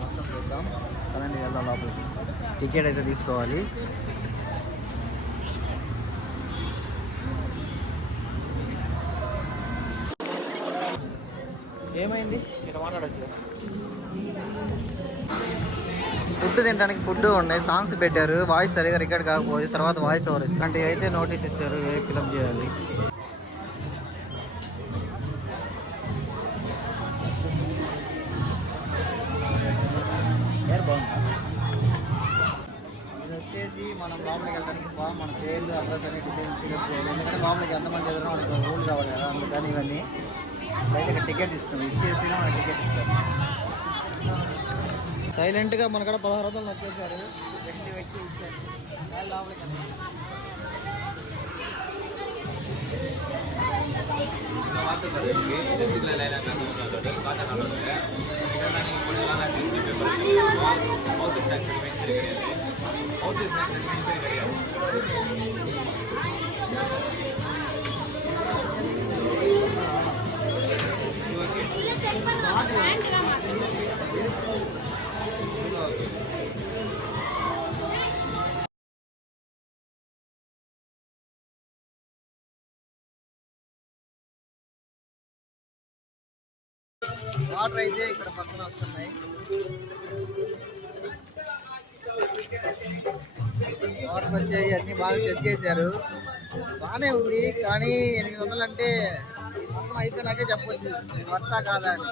మొత్తం చూద్దాం పదండి, వెళ్దాం లోపలికి. టికెట్ అయితే తీసుకోవాలి. ఏమైంది ఇక్కడ మాట్లాడచ్చు? ఫుడ్ తినడానికి ఫుడ్ ఉన్నాయి, సాంగ్స్ పెట్టారు, వాయిస్ సరిగా రికార్డ్ కాకపోతే తర్వాత వాయిస్ ఓవర్ ఇలాంటివి అయితే నోటీస్ ఇచ్చారు, ఏ ఫిలప్ చేయాలి. ఇది వచ్చేసి మనం లోపలికి వెళ్ళడానికి మన పేర్లు అడ్రస్ అనే డీటెయిల్స్ ఫిలప్ చేయాలి. ఎందుకంటే లోపలికి ఎంతమంది ఎదురు మనకు రూల్ కావాలి కదా, అందుకని ఇవన్నీ బయట టికెట్ ఇస్తాం, ఇచ్చేసి మనకి టికెట్ ఇస్తాం. సైలెంట్గా మన కూడా 16 రూపాయలు వచ్చేసారు, వ్యక్తి ఇచ్చారు లోపలికి. వాటర్ అయితే ఇక్కడ పక్కన వస్తున్నాయి. వాటర్ వచ్చాయి, అన్ని బాగా సెట్ చేశారు, బాగానే ఉంది. కానీ 800 అంటే మొత్తం అయిపోయినాకే చెప్పొచ్చు వర్తా కాదా అని.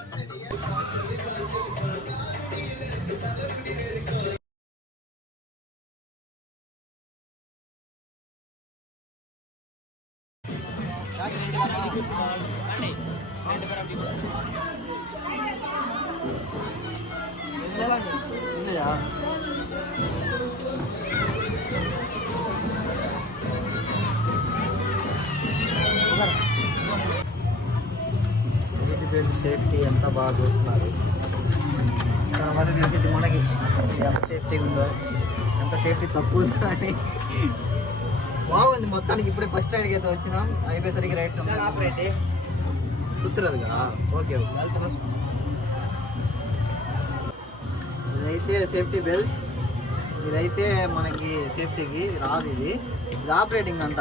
సీట్ బెల్ట్ సేఫ్టీ ఎంత బాగా చూస్తున్నారు. తర్వాత తెలిసింది మనకి ఎంత సేఫ్టీ ఉందో, ఎంత సేఫ్టీ తక్కువ ఉందో అని. బాగుంది మొత్తానికి. ఇప్పుడే ఫస్ట్ రైడ్కి అయితే వచ్చినాం, అయిపోయేసరికి రైడ్స్ ఆపరేట్ సుత్తరాదు కదా. ఓకే ఓకే, ఇదైతే సేఫ్టీ బెల్ట్, ఇదైతే మనకి సేఫ్టీకి రాదు. ఇది ఆపరేటింగ్ అంట.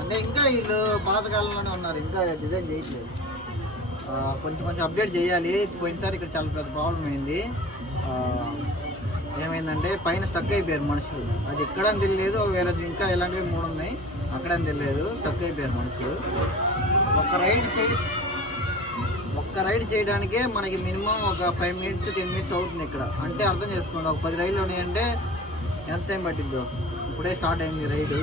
అంటే ఇంకా వీళ్ళు పాతకాలంలోనే ఉన్నారు, ఇంకా డిజైన్ చేయట్లేదు. కొంచెం అప్డేట్ చేయాలి. పోయినసారి ఇక్కడ చాలా పెద్ద ప్రాబ్లం అయింది. ఏమైందంటే పైన స్టక్ అయిపోయారు మనుషులు. అది ఎక్కడని తెలియలేదు, వేరే ఇంకా ఇలాంటివి 3 ఉన్నాయి, అక్కడని తెలియలేదు, స్టక్ అయిపోయారు మనుషులు. ఒక్క రైడ్ చేయడానికే మనకి మినిమం ఒక 5 మినిట్స్ 10 మినిట్స్ అవుతుంది ఇక్కడ. అంటే అర్థం చేసుకోండి, ఒక 10 రైళ్ళు ఉన్నాయంటే ఎంత టైం పట్టిద్దో. ఇప్పుడే స్టార్ట్ అయింది రైడు.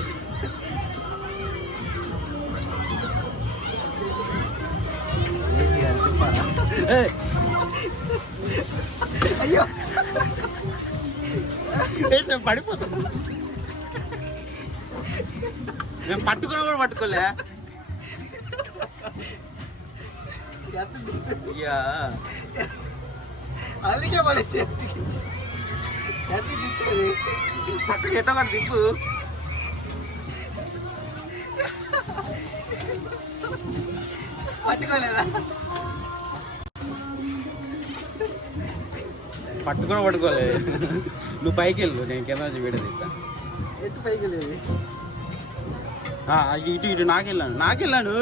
అయ్యో పడిపోతాను, నేను పట్టుకున్నా కూడా పట్టుకోలే. అందుకే మళ్ళీ చక్కగా ఎట్టో కూడా దిప్పు. పట్టుకోలేదా? పట్టుకుని పట్టుకోలే. నువ్వు పైకి వెళ్ళు, నేను కింద నుంచి వీడియో తీస్తా. ఎట్టు పైకి వెళ్ళేది? ఇటు నాకెళ్ళాను.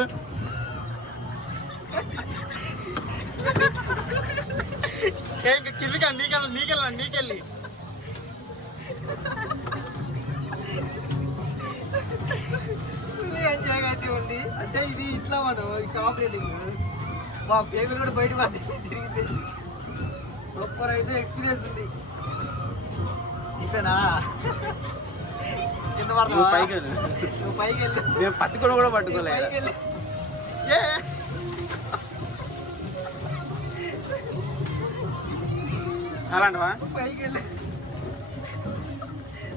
కిందికి నీకెళ్ళి ఎంజాయ్ అయితే ఉంది. అంటే ఇది ఇట్లా మనం కాపరేటింగ్, మా పేగులు కూడా బయట తిరిగితే సూపర్ అయితే ఎక్స్పీరియన్స్ ఉంది. ఇప్పేనా కింద పడతావా? నువ్వు పైకి వెళ్ళి. నేను పట్టుకొని కూడా పట్టుకోలే. పైకి వెళ్ళి అలాంటివా? పైకి వెళ్ళి.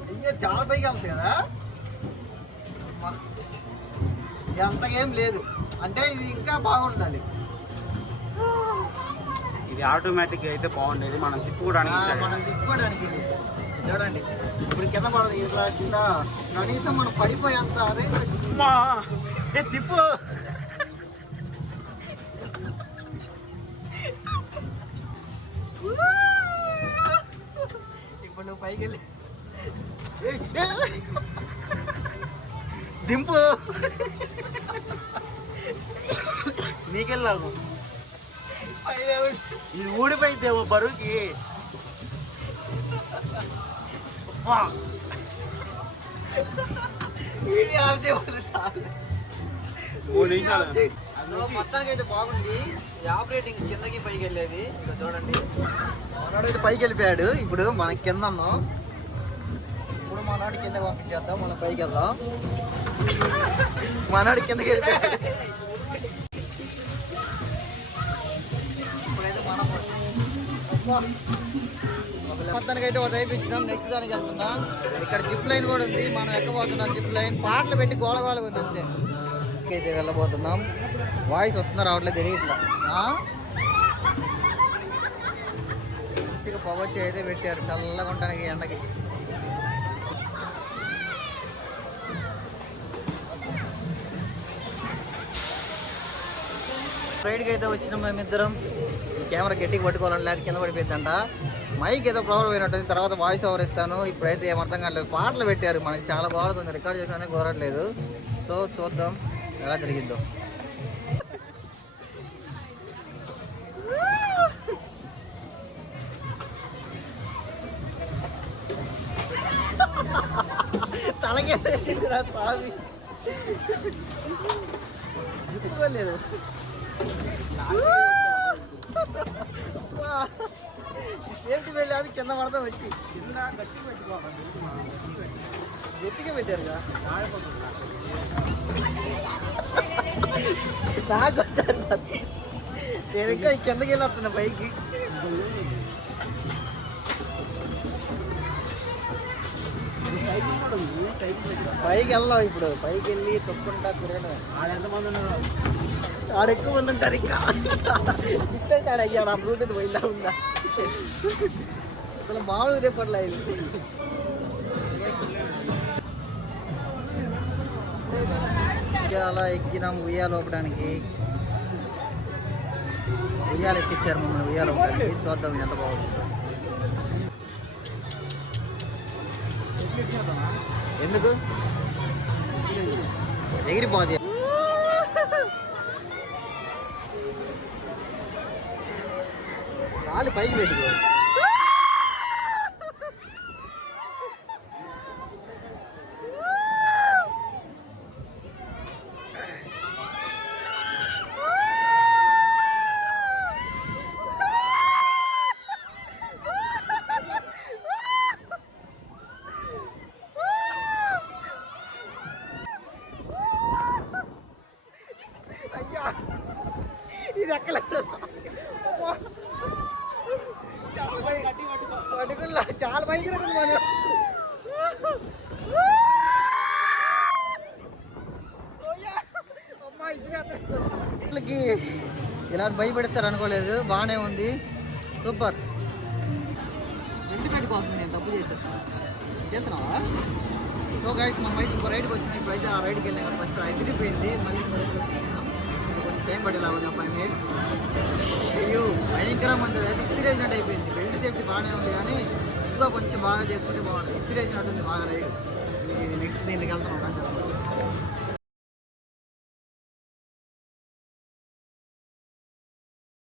అయ్యో చాలా పైకి వెళ్తాయి కదా. అంతకేం లేదు, అంటే ఇది ఇంకా బాగుండాలి. ఇది ఆటోమేటిక్ అయితే బాగుండేది, మనం తిప్పుకోవడానికి. చూడండి ఇప్పుడు కింద పడదు, ఇట్లా కింద కనీసం మనం పడిపోయేంత తిప్పు. పైకెళ్ళి దింపు నీకెళ్ళాము ఇది ఊడిపోయిద్దేమో బరువుకి. మొత్తానికి అయితే బాగుంది. ఈ ఆపరేటింగ్ కిందకి పైకి వెళ్ళేది ఇక్కడ చూడండి. మనోడైతే పైకి వెళ్ళిపోయాడు. ఇప్పుడు మనకి కింద ఉన్నాం. ఇప్పుడు మనోడి కింద పంపించేద్దాం. మనం పైకి వెళ్దాం. మనోడి కిందకి వెళ్ళిపోయాడు. ఇప్పుడైతే మనం మొత్తానికి అయితే ఒకటి అయిపించినాం. నెక్స్ట్ దానికి వెళ్తున్నాం. ఇక్కడ జిప్ లైన్ కూడా ఉంది. మనం ఎక్కబోతున్నాం. జిప్ లైన్ పాటలు పెట్టి గోలగోలగా ఉంది అంతే. అయితే వెళ్ళబోతున్నాం. వాయిస్ వస్తుందా రావట్లేదు తెలియట్లా. మంచిగా పొగొచ్చి అయితే పెట్టారు చల్లగా ఉండడానికి ఎండకి. రైడ్కి అయితే వచ్చినాం మేమిద్దరం. కెమెరా గట్టికి పట్టుకోవాలని లేదు కింద పడిపోయిందంట. మైక్ ఏదో ప్రాబ్లం అయినట్టుంది. తర్వాత వాయిస్ ఓవర్ ఇస్తాను. ఇప్పుడైతే ఏమర్థం కావట్లేదు. పాటలు పెట్టారు మనకి చాలా గోడగా ఉంది. రికార్డ్ చేసినా కోరట్లేదు. సో చూద్దాం ఎలా జరిగిందో. తలకేసిందిరా స్వామి. చెప్పుకోలేదు. సేఫ్టీ వెళ్ళి కింద పడతా వచ్చి గట్టిగా పెట్టారుగా. నాకు వచ్చారు. నేను ఇంకా కిందకి వెళ్ళి వస్తున్నా పైకి. పైకి వెళ్దాం ఇప్పుడు. పైకి వెళ్ళి తొక్కుంటా తిరగడం. ఆడ ఎక్కువ మంది ఉంటారు. ఇంకా ఇట్టయితే ఆడ అయ్యాడు. ఆ బ్లూటూత్ పోయిందా ఉందా అసలు మామూలు రేపట్లా ఇది. అలా ఎక్కినాం ఉయ్యాలు ఊపడానికి. ఉయ్యాలు ఎక్కించారు మమ్మల్ని. ఉయ్యాలు ఊపడానికి చూద్దాం ఎంత బాగుంటుందో. ఎందుకు ఎగిరిపోతే కాలు పైకి పెట్టుకో. ఇది ఎక్కలేదు. పట్టుకుల్లా చాలా పైకి రండి మనం. అమ్మాయికి ఇలా భయపెడతారు అనుకోలేదు. బాగానే ఉంది. సూపర్. ఇంటి పెట్టుకోవాల్సింది. నేను తప్పు చేశాను. చేస్తున్నావా? సో గైస్ మనం అయితే ఇంకో రైడ్కి వచ్చింది. ఇప్పుడైతే ఆ రైడ్కి వెళ్ళినా కదా. ఫస్ట్ ఎగిరిపోయింది. మళ్ళీ ఇంకో రైడ్కి వచ్చినాం. కొంచెం టైం పడేలా ఉంది. 5 minutes. అయ్యో భయంకరంగా ఉంది. అయితే ఎక్స్పీరియన్స్ అయిపోయింది. బెల్ట్ సేఫ్టీ బాగానే ఉంది కానీ ఇంకా కొంచెం బాగా చేసుకుంటే బాగుంటుంది. ఎక్స్పీరియన్స్ ఉంటుంది బాగా రైడ్. నెక్స్ట్ దీనికి వెళ్తున్నాం.